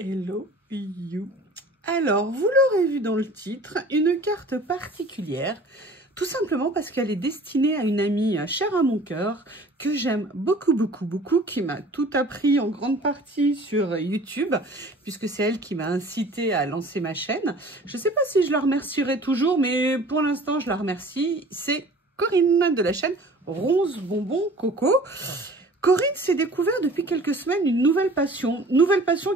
Hello you. Alors, vous l'aurez vu dans le titre, une carte particulière, tout simplement parce qu'elle est destinée à une amie chère à mon cœur, que j'aime beaucoup, qui m'a tout appris en grande partie sur YouTube, puisque c'est elle qui m'a incité à lancer ma chaîne. Je ne sais pas si je la remercierai toujours, mais pour l'instant, je la remercie. C'est Corinne de la chaîne Rose Bonbon Coco. Corinne s'est découvert depuis quelques semaines une nouvelle passion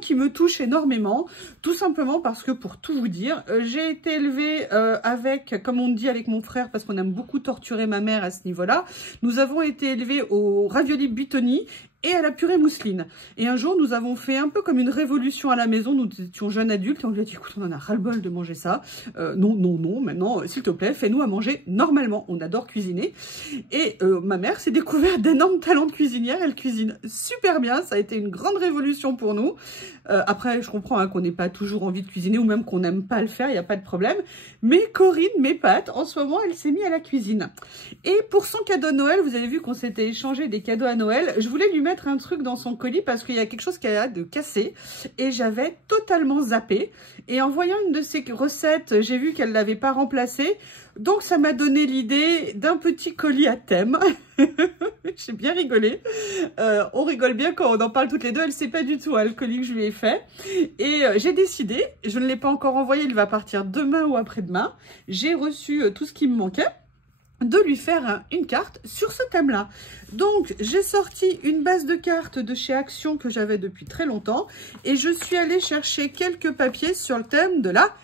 qui me touche énormément, tout simplement parce que, pour tout vous dire, j'ai été élevée avec, comme on dit avec mon frère, parce qu'on aime beaucoup torturer ma mère à ce niveau-là, nous avons été élevés au ravioli Buitoni et à la purée mousseline. Et un jour, nous avons fait un peu comme une révolution à la maison. Nous étions jeunes adultes et on lui a dit, écoute, on en a ras-le-bol de manger ça. Non, maintenant, s'il te plaît, fais-nous à manger normalement. On adore cuisiner. Et ma mère s'est découvert d'énormes talents de cuisinière. Elle cuisine super bien. Ça a été une grande révolution pour nous. Après, je comprends hein, qu'on n'ait pas toujours envie de cuisiner ou même qu'on n'aime pas le faire, il n'y a pas de problème. Mais Corinne m'épate. En ce moment, elle s'est mise à la cuisine. Et pour son cadeau de Noël, vous avez vu qu'on s'était échangé des cadeaux à Noël. Je voulais lui mettre un truc dans son colis parce qu'il y a quelque chose qui a de casser. Et j'avais totalement zappé. Et en voyant une de ses recettes, j'ai vu qu'elle ne l'avait pas remplacée. Donc, ça m'a donné l'idée d'un petit colis à thème. J'ai bien rigolé. On rigole bien quand on en parle toutes les deux. Elle ne sait pas du tout hein, le colis que je lui ai fait. Et j'ai décidé, je ne l'ai pas encore envoyé, il va partir demain ou après-demain. J'ai reçu tout ce qui me manquait, de lui faire une carte sur ce thème-là. Donc, j'ai sorti une base de cartes de chez Action que j'avais depuis très longtemps. Et je suis allée chercher quelques papiers sur le thème de la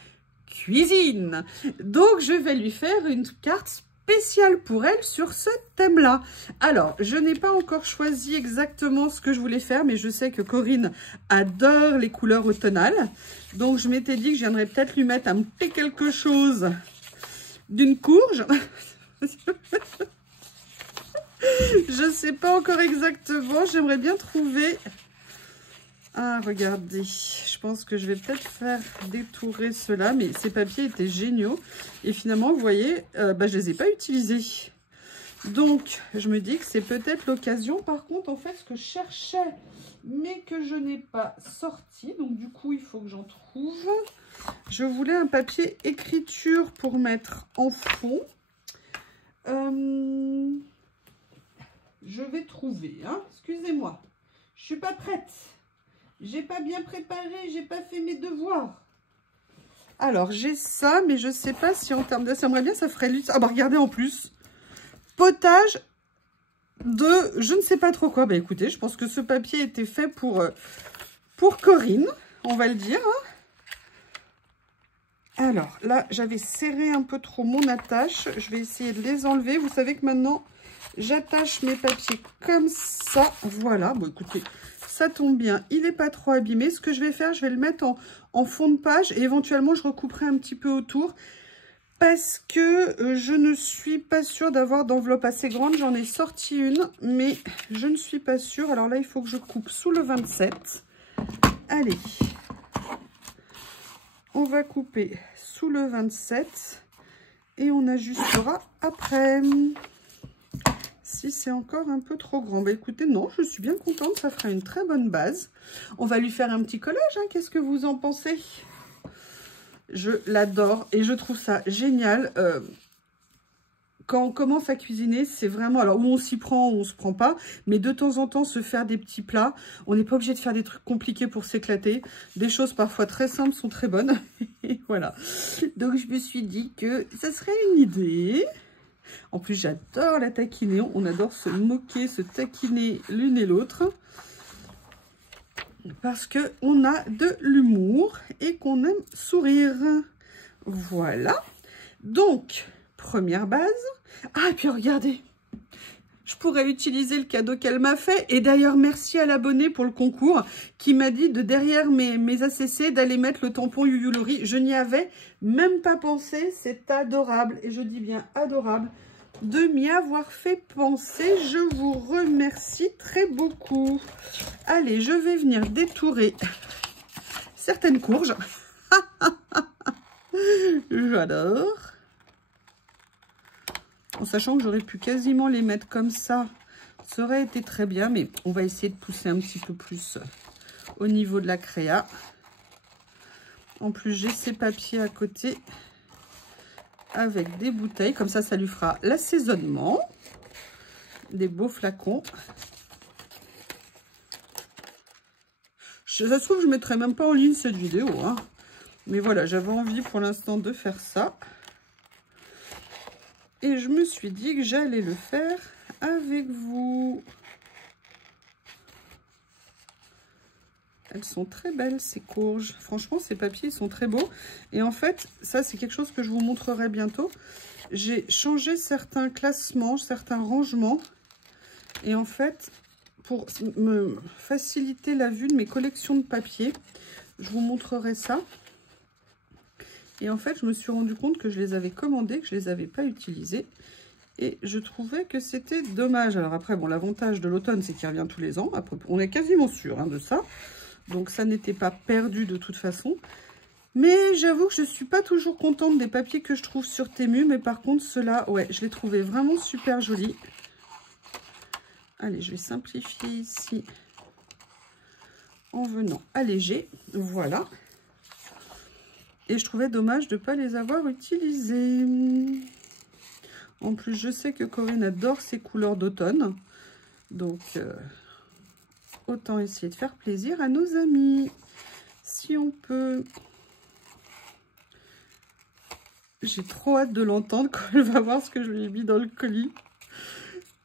cuisine. Donc, je vais lui faire une carte spéciale pour elle sur ce thème-là. Alors, je n'ai pas encore choisi exactement ce que je voulais faire, mais je sais que Corinne adore les couleurs automnales. Donc, je m'étais dit que je viendrais peut-être lui mettre un petit quelque chose d'une courge. Je ne sais pas encore exactement. J'aimerais bien trouver... Ah, regardez. Je pense que je vais peut-être faire détourer cela. Mais ces papiers étaient géniaux. Et finalement, vous voyez, je ne les ai pas utilisés. Donc, je me dis que c'est peut-être l'occasion. Par contre, en fait, ce que je cherchais, mais que je n'ai pas sorti. Donc, du coup, il faut que j'en trouve. Je voulais un papier écriture pour mettre en fond. Je vais trouver, hein. Excusez-moi, je suis pas prête. J'ai pas bien préparé, j'ai pas fait mes devoirs. Alors, j'ai ça, mais je sais pas si en termes de... Ça aimerait bien, ça ferait... Ah bah, regardez en plus. Potage de... Je ne sais pas trop quoi. Bah, écoutez, je pense que ce papier était fait pour Corinne, on va le dire. Alors, là, j'avais serré un peu trop mon attache. Je vais essayer de les enlever. Vous savez que maintenant, j'attache mes papiers comme ça. Voilà. Bon, écoutez, ça tombe bien. Il n'est pas trop abîmé. Ce que je vais faire, je vais le mettre en fond de page. Et éventuellement, je recouperai un petit peu autour. Parce que je ne suis pas sûre d'avoir d'enveloppe assez grande. J'en ai sorti une, mais je ne suis pas sûre. Alors là, il faut que je coupe sous le 27. Allez. On va couper sous le 27 et on ajustera après. Si c'est encore un peu trop grand. Bah écoutez, non, je suis bien contente. Ça fera une très bonne base. On va lui faire un petit collage. Hein. Qu'est-ce que vous en pensez? Je l'adore et je trouve ça génial. Quand on commence à cuisiner, c'est vraiment... Alors, où on s'y prend, ou on ne se prend pas. Mais de temps en temps, se faire des petits plats. On n'est pas obligé de faire des trucs compliqués pour s'éclater. Des choses parfois très simples sont très bonnes. Et voilà. Donc, je me suis dit que ça serait une idée. En plus, j'adore la taquiner. On adore se moquer, se taquiner l'une et l'autre. Parce qu'on a de l'humour et qu'on aime sourire. Voilà. Donc... Première base. Ah, et puis regardez, je pourrais utiliser le cadeau qu'elle m'a fait. Et d'ailleurs, merci à l'abonné pour le concours qui m'a dit de derrière mes ACC d'aller mettre le tampon Yuyulori. Je n'y avais même pas pensé. C'est adorable. Et je dis bien adorable de m'y avoir fait penser. Je vous remercie très beaucoup. Allez, je vais venir détourer certaines courges. J'adore. En sachant que j'aurais pu quasiment les mettre comme ça, ça aurait été très bien, mais on va essayer de pousser un petit peu plus au niveau de la créa. En plus, j'ai ces papiers à côté avec des bouteilles. Comme ça lui fera l'assaisonnement. Des beaux flacons. Ça se trouve, je ne mettrai même pas en ligne cette vidéo. Hein. Mais voilà, j'avais envie pour l'instant de faire ça. Et je me suis dit que j'allais le faire avec vous. Elles sont très belles, ces courges. Franchement, ces papiers, ils sont très beaux. Et en fait, ça, c'est quelque chose que je vous montrerai bientôt. J'ai changé certains classements, certains rangements. Et en fait, pour me faciliter la vue de mes collections de papiers, je vous montrerai ça. Et en fait, je me suis rendu compte que je les avais commandés, que je ne les avais pas utilisés. Et je trouvais que c'était dommage. Alors après, bon, l'avantage de l'automne, c'est qu'il revient tous les ans. Après, on est quasiment sûr de ça. Donc ça n'était pas perdu de toute façon. Mais j'avoue que je ne suis pas toujours contente des papiers que je trouve sur Temu. Mais par contre, ceux-là, ouais, je les trouvais vraiment super jolis. Allez, je vais simplifier ici en venant alléger. Voilà. Et je trouvais dommage de ne pas les avoir utilisés. En plus, je sais que Corinne adore ces couleurs d'automne. Donc, autant essayer de faire plaisir à nos amis. Si on peut. J'ai trop hâte de l'entendre quand elle va voir ce que je lui ai mis dans le colis.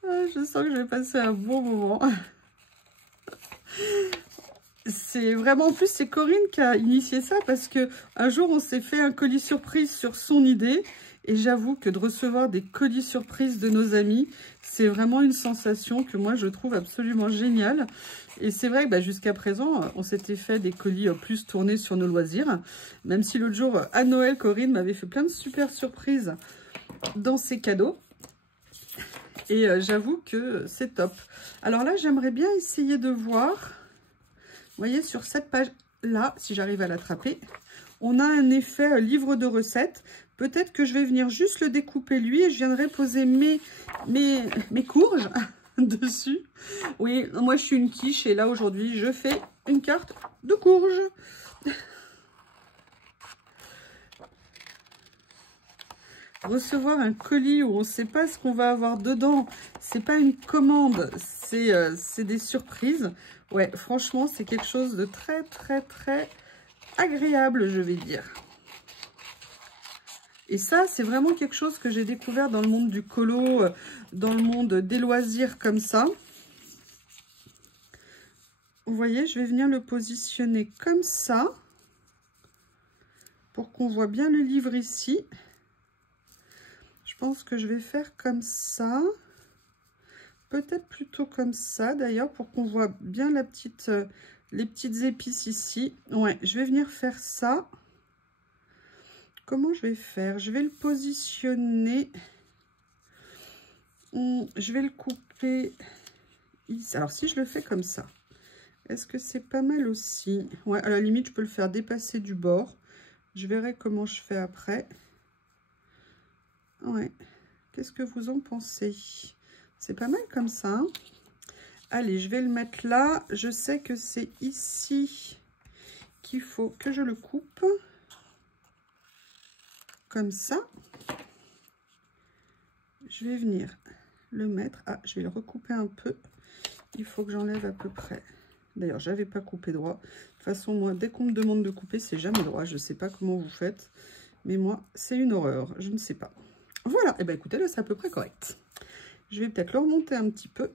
Ah, je sens que je vais passer un bon moment. C'est vraiment, en plus, c'est Corinne qui a initié ça parce que un jour, on s'est fait un colis surprise sur son idée. Et j'avoue que de recevoir des colis surprises de nos amis, c'est vraiment une sensation que moi, je trouve absolument géniale. Et c'est vrai que jusqu'à présent, on s'était fait des colis plus tournés sur nos loisirs. Même si l'autre jour, à Noël, Corinne m'avait fait plein de super surprises dans ses cadeaux. Et j'avoue que c'est top. Alors là, j'aimerais bien essayer de voir. Vous voyez, sur cette page-là, si j'arrive à l'attraper, on a un effet livre de recettes. Peut-être que je vais venir juste le découper lui et je viendrai poser mes courges dessus. Oui, moi je suis une quiche et là aujourd'hui je fais une carte de courges. Recevoir un colis où on ne sait pas ce qu'on va avoir dedans, c'est pas une commande, c'est des surprises. Ouais, franchement, c'est quelque chose de très, très, très agréable, je vais dire. Et ça, c'est vraiment quelque chose que j'ai découvert dans le monde du colo, dans le monde des loisirs comme ça. Vous voyez, je vais venir le positionner comme ça, pour qu'on voit bien le livre ici. Je pense que je vais faire comme ça. Peut-être plutôt comme ça d'ailleurs, pour qu'on voit bien les petites épices ici. Ouais, je vais venir faire ça. Comment je vais faire? Je vais le positionner. Je vais le couper ici. Alors si je le fais comme ça, est-ce que c'est pas mal aussi? Ouais, à la limite, je peux le faire dépasser du bord. Je verrai comment je fais après. Ouais. Qu'est-ce que vous en pensez? C'est pas mal comme ça. Hein? Allez, je vais le mettre là. Je sais que c'est ici qu'il faut que je le coupe. Comme ça. Je vais venir le mettre. Ah, je vais le recouper un peu. Il faut que j'enlève à peu près. D'ailleurs, j'avais pas coupé droit. De toute façon, moi, dès qu'on me demande de couper, c'est jamais droit. Je sais pas comment vous faites. Mais moi, c'est une horreur. Je ne sais pas. Voilà. Et bien, écoutez, là, c'est à peu près correct. Je vais peut-être le remonter un petit peu.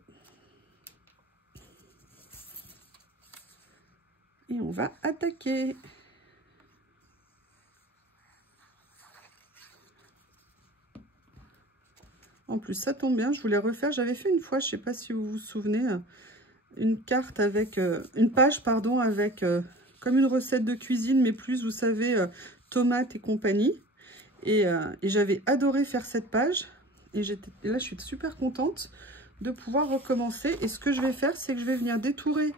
Et on va attaquer. En plus, ça tombe bien, je voulais refaire. J'avais fait une fois, je ne sais pas si vous vous souvenez, une carte avec, une page, pardon, avec comme une recette de cuisine, mais plus, vous savez, tomates et compagnie. Et j'avais adoré faire cette page. Et là, je suis super contente de pouvoir recommencer. Et ce que je vais faire, c'est que je vais venir détourer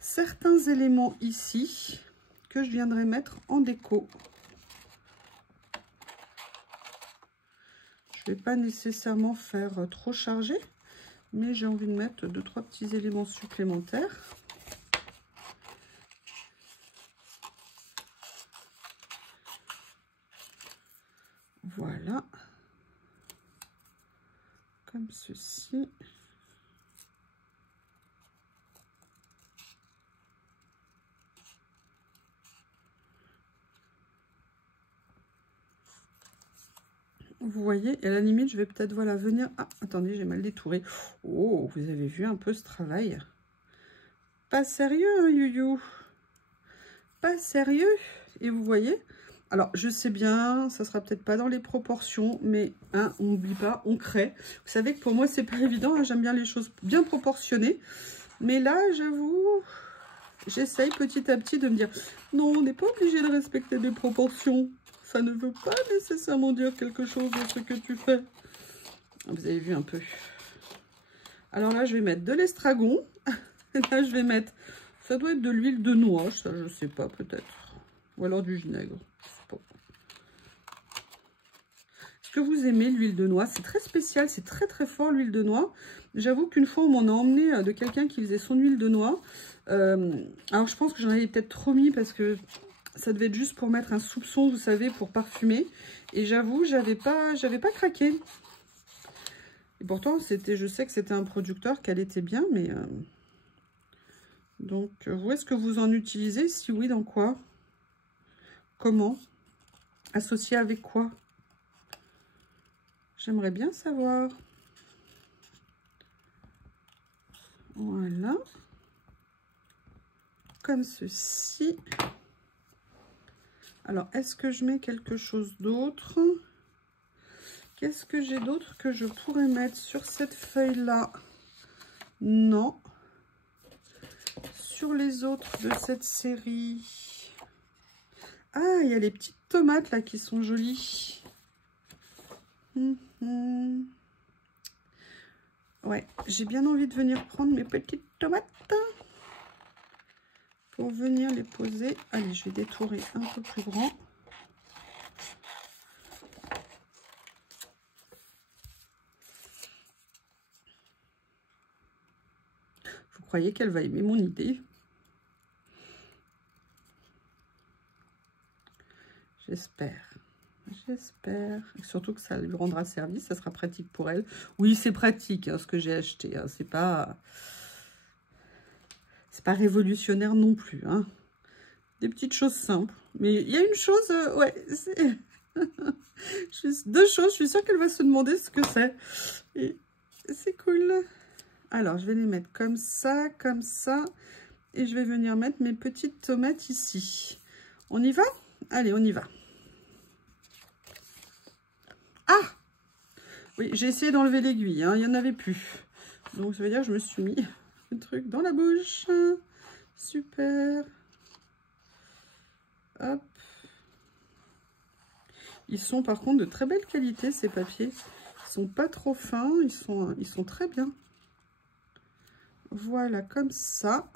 certains éléments ici que je viendrai mettre en déco. Je ne vais pas nécessairement faire trop chargé, mais j'ai envie de mettre 2-3 petits éléments supplémentaires. Voilà. Comme ceci. Vous voyez, et à la limite, je vais peut-être, voilà, venir... Ah, attendez, j'ai mal détouré. Oh, vous avez vu un peu ce travail? Pas sérieux, hein, Youyou? Pas sérieux? Et vous voyez? Alors, je sais bien, ça sera peut-être pas dans les proportions, mais hein, on n'oublie pas, on crée. Vous savez que pour moi, c'est pas évident, hein, j'aime bien les choses bien proportionnées. Mais là, j'avoue, j'essaye petit à petit de me dire, non, on n'est pas obligé de respecter des proportions. Ça ne veut pas nécessairement dire quelque chose de ce que tu fais. Vous avez vu un peu. Alors là, je vais mettre de l'estragon. Là, je vais mettre... Ça doit être de l'huile de noix, ça, je sais pas, peut-être. Ou alors du vinaigre. Je sais pas. Est-ce que vous aimez l'huile de noix? C'est très spécial, c'est très très fort l'huile de noix. J'avoue qu'une fois, on m'en a emmené de quelqu'un qui faisait son huile de noix. Alors, je pense que j'en avais peut-être trop mis parce que... Ça devait être juste pour mettre un soupçon, vous savez, pour parfumer. Et j'avoue, j'avais pas craqué. Et pourtant, je sais que c'était un producteur, qu'elle était bien, mais... Donc, vous, est-ce que vous en utilisez? Si oui, dans quoi? Comment? Associé avec quoi? J'aimerais bien savoir. Voilà. Comme ceci. Alors, est-ce que je mets quelque chose d'autre? Qu'est-ce que j'ai d'autre que je pourrais mettre sur cette feuille-là? Non. Sur les autres de cette série. Ah, il y a les petites tomates là qui sont jolies. Ouais, j'ai bien envie de venir prendre mes petites tomates. Pour venir les poser. Allez, je vais détourer un peu plus grand. Vous croyez qu'elle va aimer mon idée? J'espère. J'espère. Surtout que ça lui rendra service. Ça sera pratique pour elle. Oui, c'est pratique hein, ce que j'ai acheté. Hein. C'est pas révolutionnaire non plus. Hein. Des petites choses simples. Mais il y a une chose... ouais, c'est... Deux choses. Je suis sûre qu'elle va se demander ce que c'est. Et c'est cool. Alors, je vais les mettre comme ça, comme ça. Et je vais venir mettre mes petites tomates ici. On y va? Allez, on y va. Ah! Oui, j'ai essayé d'enlever l'aiguille. Hein, il n'y en avait plus. Donc, ça veut dire que je me suis mis le truc dans la bouche. Super. Hop. Ils sont par contre de très belle qualité, ces papiers. Ils sont pas trop fins. Ils sont très bien. Voilà, comme ça.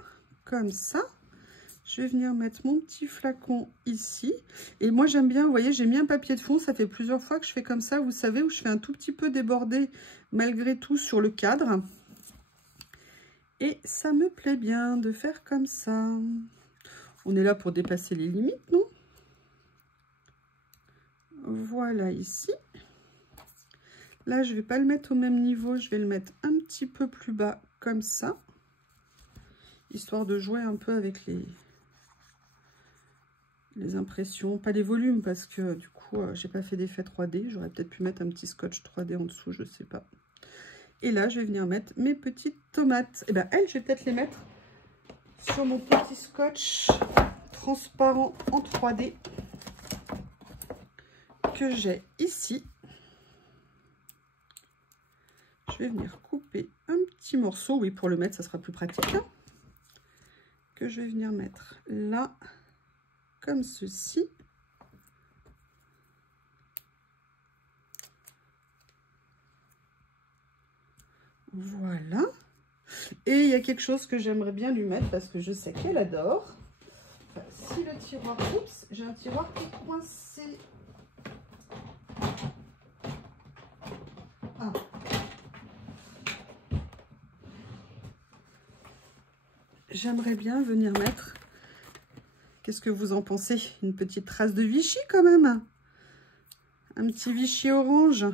Comme ça. Je vais venir mettre mon petit flacon ici. Et moi, j'aime bien, vous voyez, j'ai mis un papier de fond. Ça fait plusieurs fois que je fais comme ça, vous savez, où je fais un tout petit peu déborder malgré tout sur le cadre. Et ça me plaît bien de faire comme ça. On est là pour dépasser les limites, non? Voilà, ici. Là, je ne vais pas le mettre au même niveau. Je vais le mettre un petit peu plus bas, comme ça. Histoire de jouer un peu avec les impressions, pas les volumes parce que du coup j'ai pas fait d'effet 3D, j'aurais peut-être pu mettre un petit scotch 3D en dessous, je sais pas. Et là je vais venir mettre mes petites tomates. Et ben elles, je vais peut-être les mettre sur mon petit scotch transparent en 3D que j'ai ici. Je vais venir couper un petit morceau, oui, pour le mettre ça sera plus pratique, hein, que je vais venir mettre là comme ceci. Voilà. Et il y a quelque chose que j'aimerais bien lui mettre parce que je sais qu'elle adore. Enfin, si le tiroir... Oups, j'ai un tiroir qui est coincé. Ah. J'aimerais bien venir mettre... Qu'est-ce que vous en pensez? Une petite trace de Vichy quand même. un petit Vichy orange.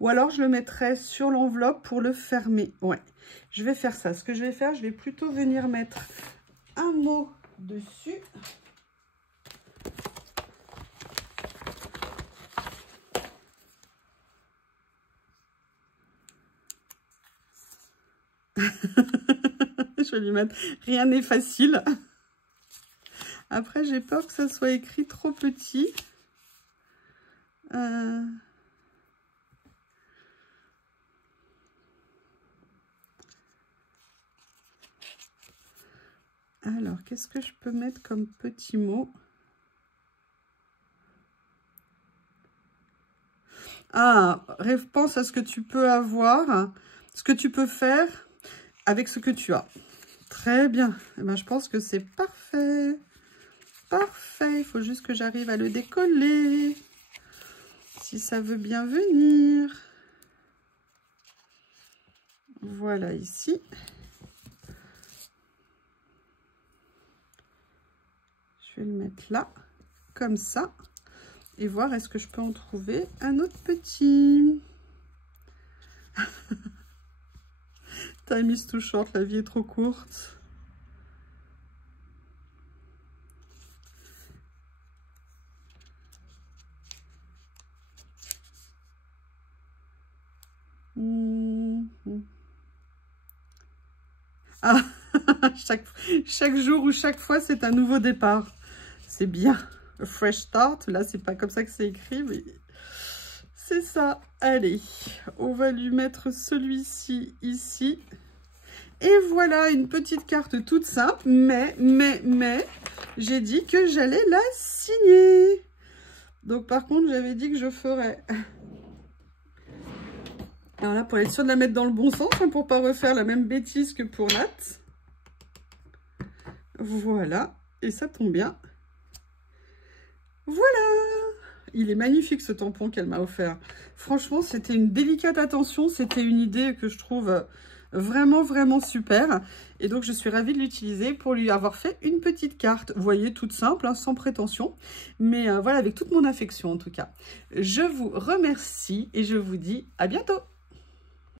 Ou alors, je le mettrai sur l'enveloppe pour le fermer. Ouais, je vais faire ça. Ce que je vais faire, je vais plutôt venir mettre un mot dessus. Je vais lui mettre « Rien n'est facile ». Après, j'ai peur que ça soit écrit trop petit. Alors, qu'est-ce que je peux mettre comme petit mot? Ah, pense à ce que tu peux avoir, ce que tu peux faire avec ce que tu as. Très bien. Eh ben, je pense que c'est parfait. Parfait. Il faut juste que j'arrive à le décoller. Si ça veut bien venir. Voilà, ici. Je vais le mettre là, comme ça. Et voir est-ce que je peux en trouver un autre petit. Time is too short, la vie est trop courte. Ah, chaque jour ou chaque fois, c'est un nouveau départ. C'est bien. A fresh start. Là, c'est pas comme ça que c'est écrit, mais c'est ça. Allez, on va lui mettre celui-ci ici. Et voilà, une petite carte toute simple. Mais, j'ai dit que j'allais la signer. Donc, par contre, j'avais dit que je ferais... Alors là, pour être sûr de la mettre dans le bon sens, hein, pour pas refaire la même bêtise que pour Nat. Voilà, et ça tombe bien. Voilà. Il est magnifique ce tampon qu'elle m'a offert. Franchement, c'était une délicate attention. C'était une idée que je trouve vraiment super. Et donc, je suis ravie de l'utiliser pour lui avoir fait une petite carte. Vous voyez, toute simple, hein, sans prétention. Mais voilà, avec toute mon affection en tout cas. Je vous remercie et je vous dis à bientôt.